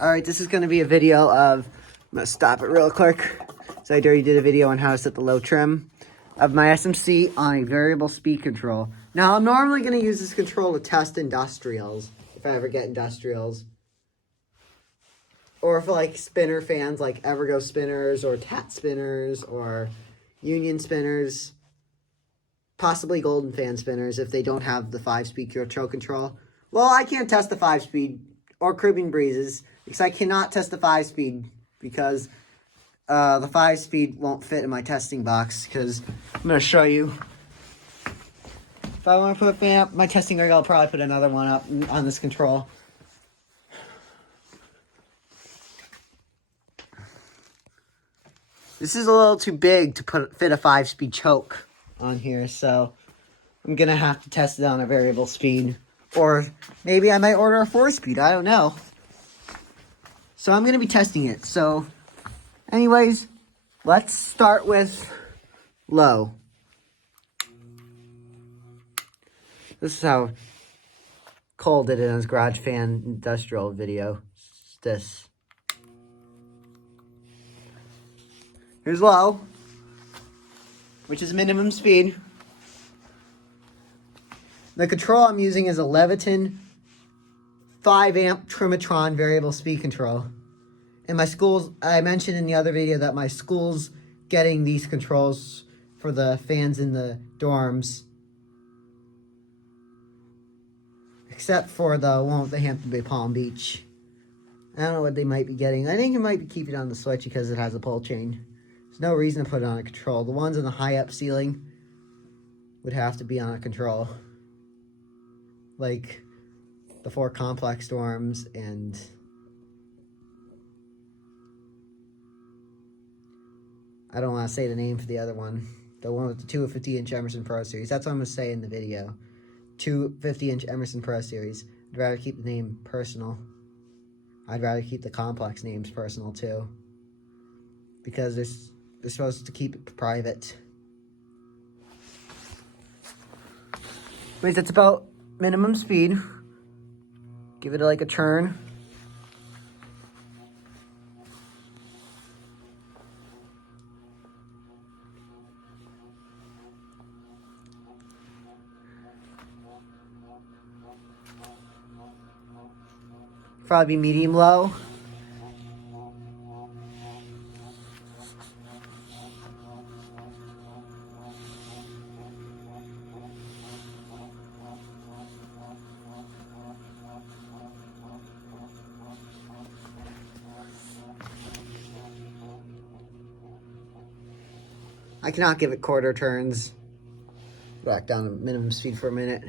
Alright, this is going to be a video of, I'm going to stop it real quick. So I already did a video on how to set the low trim of my SMC on a variable speed control. Now, I'm normally going to use this control to test industrials, if I ever get industrials. Or for like spinner fans, like Evergo spinners, or Tat spinners, or Union spinners. Possibly Golden fan spinners if they don't have the 5-speed control control. Well, I can't test the 5-speed or cribbing breezes because I cannot test the 5-speed because the 5-speed won't fit in my testing box because I'm going to show you. If I want to put my testing rig, I'll probably put another one up on this control. This is a little too big to fit a 5-speed choke on here, so I'm going to have to test it on a variable speed. Or maybe I might order a 4-speed, I don't know. So I'm going to be testing it. So anyways, let's start with low. This is how Cole did it in his garage fan industrial video. It's this. Here's low, which is minimum speed. The control I'm using is a Leviton 5-amp Trimatron variable speed control. And my school's, I mentioned in the other video that my school's getting these controls for the fans in the dorms. Except for the one with the Hampton Bay Palm Beach. I don't know what they might be getting. I think it might be keeping it on the switch because it has a pull chain. There's no reason to put it on a control. The ones in the high up ceiling would have to be on a control. Like the 4 complex dorms and I don't want to say the name for the other one. The one with the 2 50-inch Emerson Pro Series. That's what I'm going to say in the video. 2 50-inch Emerson Pro Series. I'd rather keep the name personal. I'd rather keep the complex names personal too. Because they're supposed to keep it private. Anyways, that's about minimum speed. Give it like a turn. Probably medium low. I cannot give it quarter turns. Back down to minimum speed for a minute.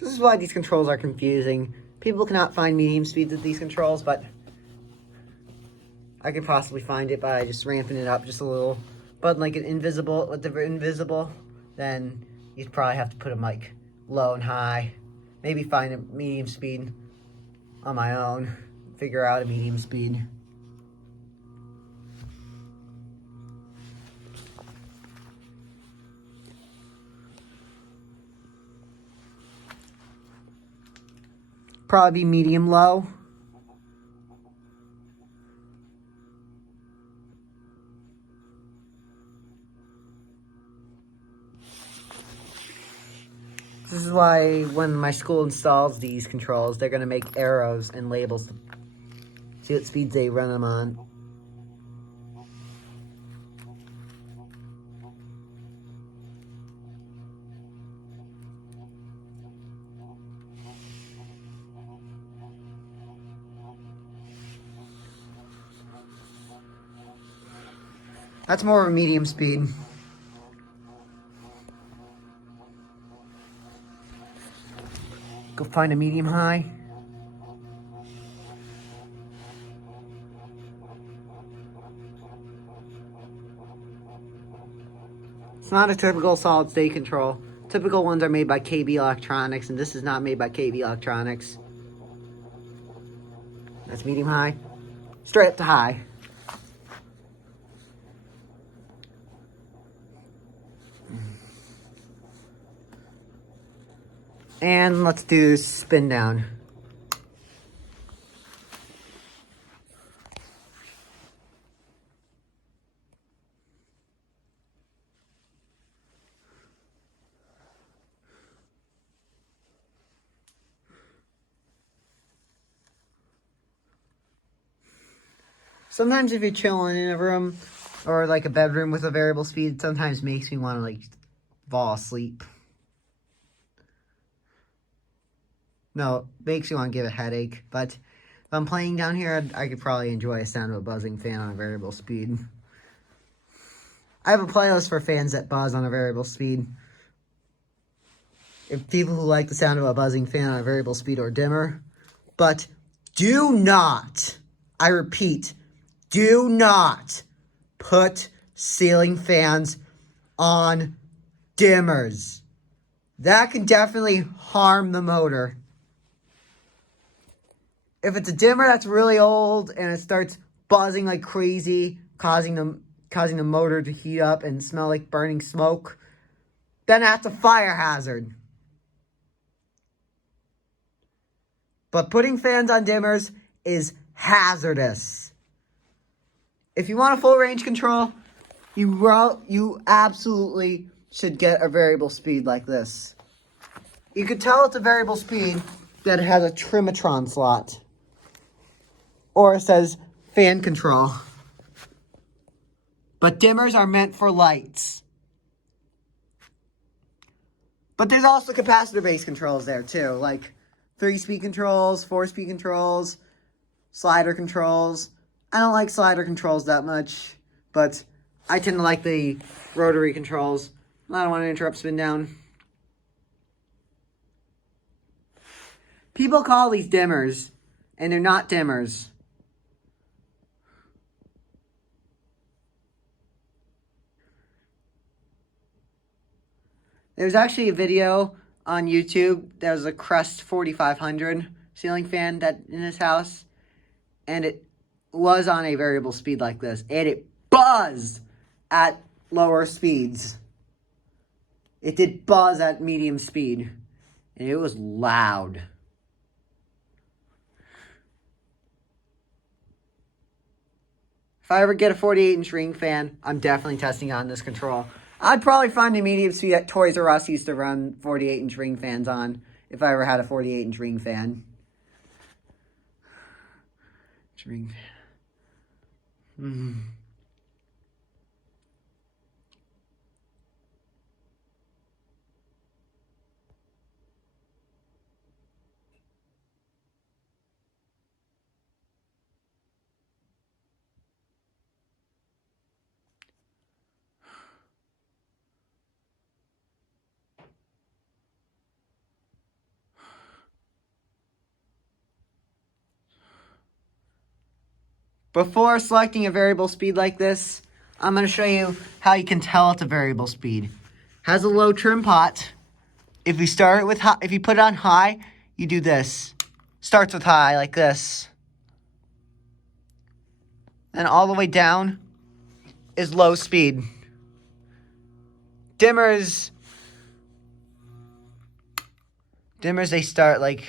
This is why these controls are confusing. People cannot find medium speeds with these controls, but I could possibly find it by just ramping it up just a little. But like an invisible, with the invisible, then you'd probably have to put them like low and high. Maybe find a medium speed on my own. Figure out a medium speed. Probably medium low. This is why when my school installs these controls, they're going to make arrows and labels to see what speeds they run them on. That's more of a medium speed. Go find a medium high. It's not a typical solid state control. Typical ones are made by KB Electronics, and this is not made by KB Electronics. That's medium high. Straight up to high. And let's do spin down. Sometimes if you're chilling in a room or like a bedroom with a variable speed, it sometimes makes me want to like fall asleep. No, makes me want to give a headache. But if I'm playing down here, I could probably enjoy a sound of a buzzing fan on a variable speed. I have a playlist for fans that buzz on a variable speed. If people who like the sound of a buzzing fan on a variable speed or dimmer. But do not, I repeat, do not put ceiling fans on dimmers. That can definitely harm the motor. If it's a dimmer that's really old and it starts buzzing like crazy, causing the motor to heat up and smell like burning smoke, then that's a fire hazard. But putting fans on dimmers is hazardous. If you want a full range control, you absolutely should get a variable speed like this. You could tell it's a variable speed that it has a Trimatron slot. Or it says fan control. But dimmers are meant for lights. But there's also capacitor-based controls there too, like 3-speed controls, 4-speed controls, slider controls. I don't like slider controls that much, but I tend to like the rotary controls. I don't want to interrupt spin down. People call these dimmers, and they're not dimmers. There's actually a video on YouTube. There's a Crest 4500 ceiling fan that in his house, and it was on a variable speed like this, and it buzzed at lower speeds. It did buzz at medium speed, and it was loud. If I ever get a 48-inch ring fan, I'm definitely testing on this control. I'd probably find a medium speed at Toys R Us used to run 48-inch ring fans on if I ever had a 48-inch ring fan. Ring fan. Before selecting a variable speed like this, I'm going to show you how you can tell it's a variable speed. Has a low trim pot. If you start it with high, if you put it on high, you do this. Starts with high like this. And all the way down is low speed. Dimmers, they start like,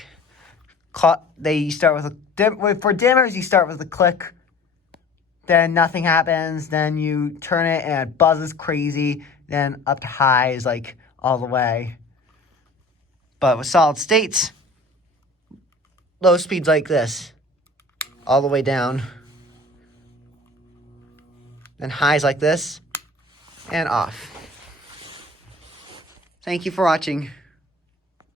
they start with a, for dimmers, you start with a click. Then nothing happens. Then you turn it and it buzzes crazy. Then up to high is like all the way. But with solid states, low speeds like this, all the way down. Then highs like this, and off. Thank you for watching.